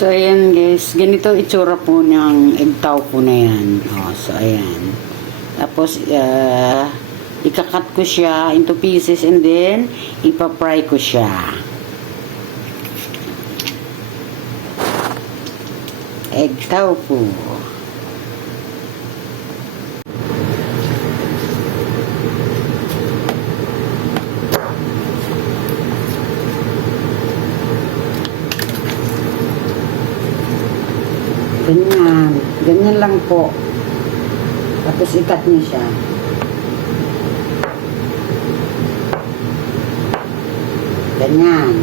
So, ayan guys. Ganito itsura po ng egg tau po na yan. So, ayan. Tapos, ikakat ko siya into pieces and then, ipapry ko siya. Egg tau po. Ganyan. Ganyan lang po. Tapos ikat niyo siya. Ganyan.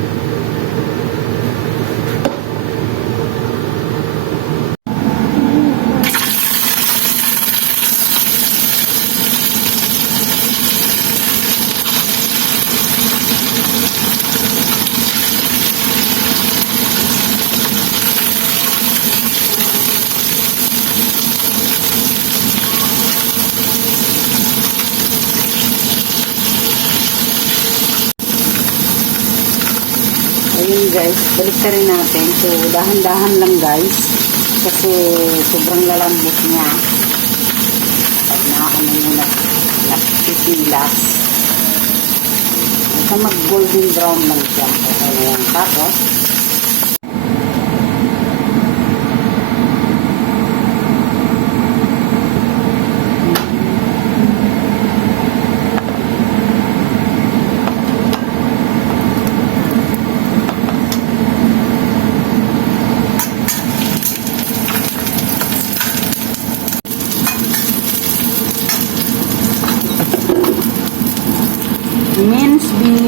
Ayun guys, balik na rin natin. So, dahan-dahan lang guys. Kasi sobrang lalambot niya. Pag nakakano muna napisilas. Basta mag-golden brown lang siya. Okay na yan. Tapos,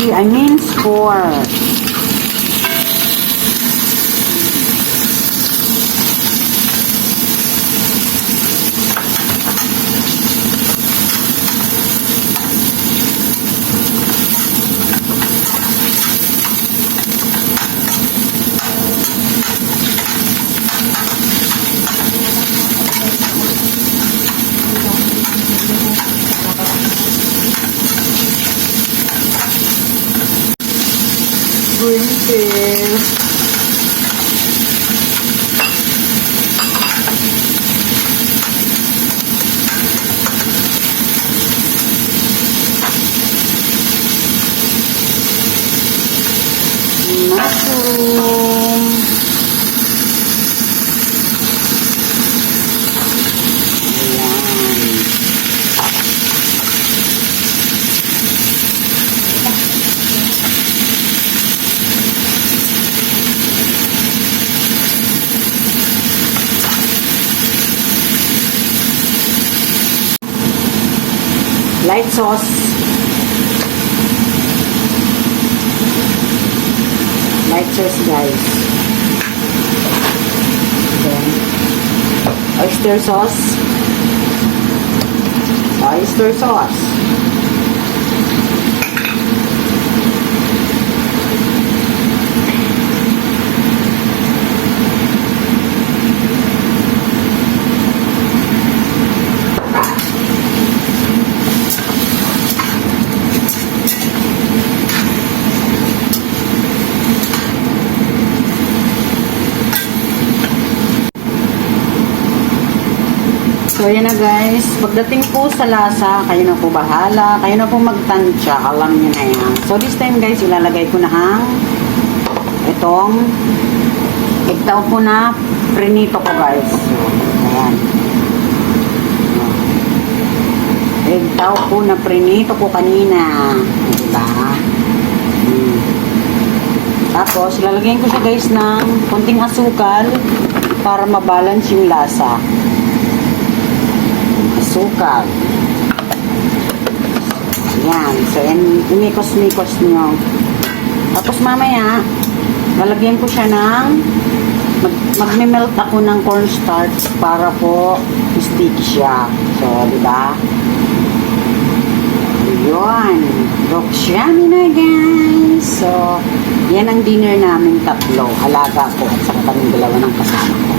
I means pork. Green peas. Mushroom. Light sauce. Light sauce guys. Then, oyster sauce. Oyster sauce. So, ayan na guys. Pagdating po sa lasa, kayo na po bahala. Kayo na po magtansya. Alam nyo na yan. So, this time guys, ilalagay ko na itong egg tau po na prinito ko guys. So, ayan. Egg tau po na prinito ko kanina. Diba? Tapos, ilalagay ko siya guys ng konting asukal para mabalance yung lasa. Asukal. Yan. So, umikos-mikos nyo. Tapos, mamaya, lalagyan ko siya ng magme-melt ako ng cornstarch para po sticky siya. So, diba? Yun. Looks yummy na, guys. So, yan ang dinner namin tatlo. Alaga ko at saka kaming dalawa ng kasama ko.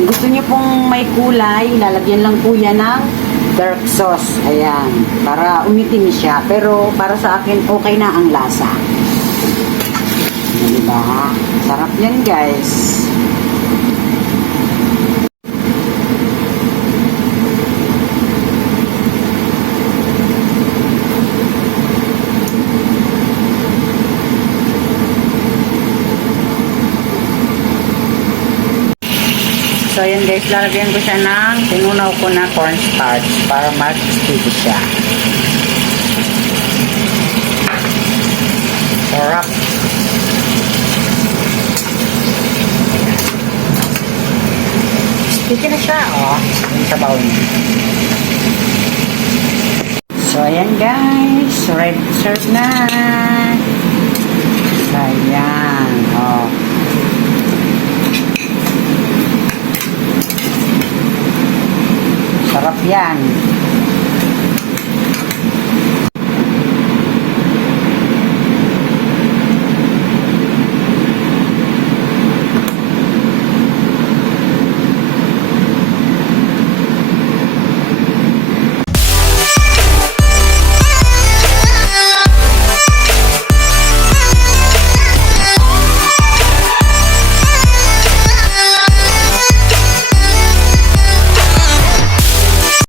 Kung gusto nyo pong may kulay, lalagyan lang po yan ng dark sauce. Ayan. Para umitim siya. Pero para sa akin, okay na ang lasa. Diba? Diba? Sarap yan, guys. So, yun guys, lalagyan ko siya ng tinunaw ko na cornstarch para mag-sticky siya. Sarap. Sticky na siya, oh. Yung sabaw niya. So, ayan guys. Ready to serve na. So, ayan, oh. Sarap yan.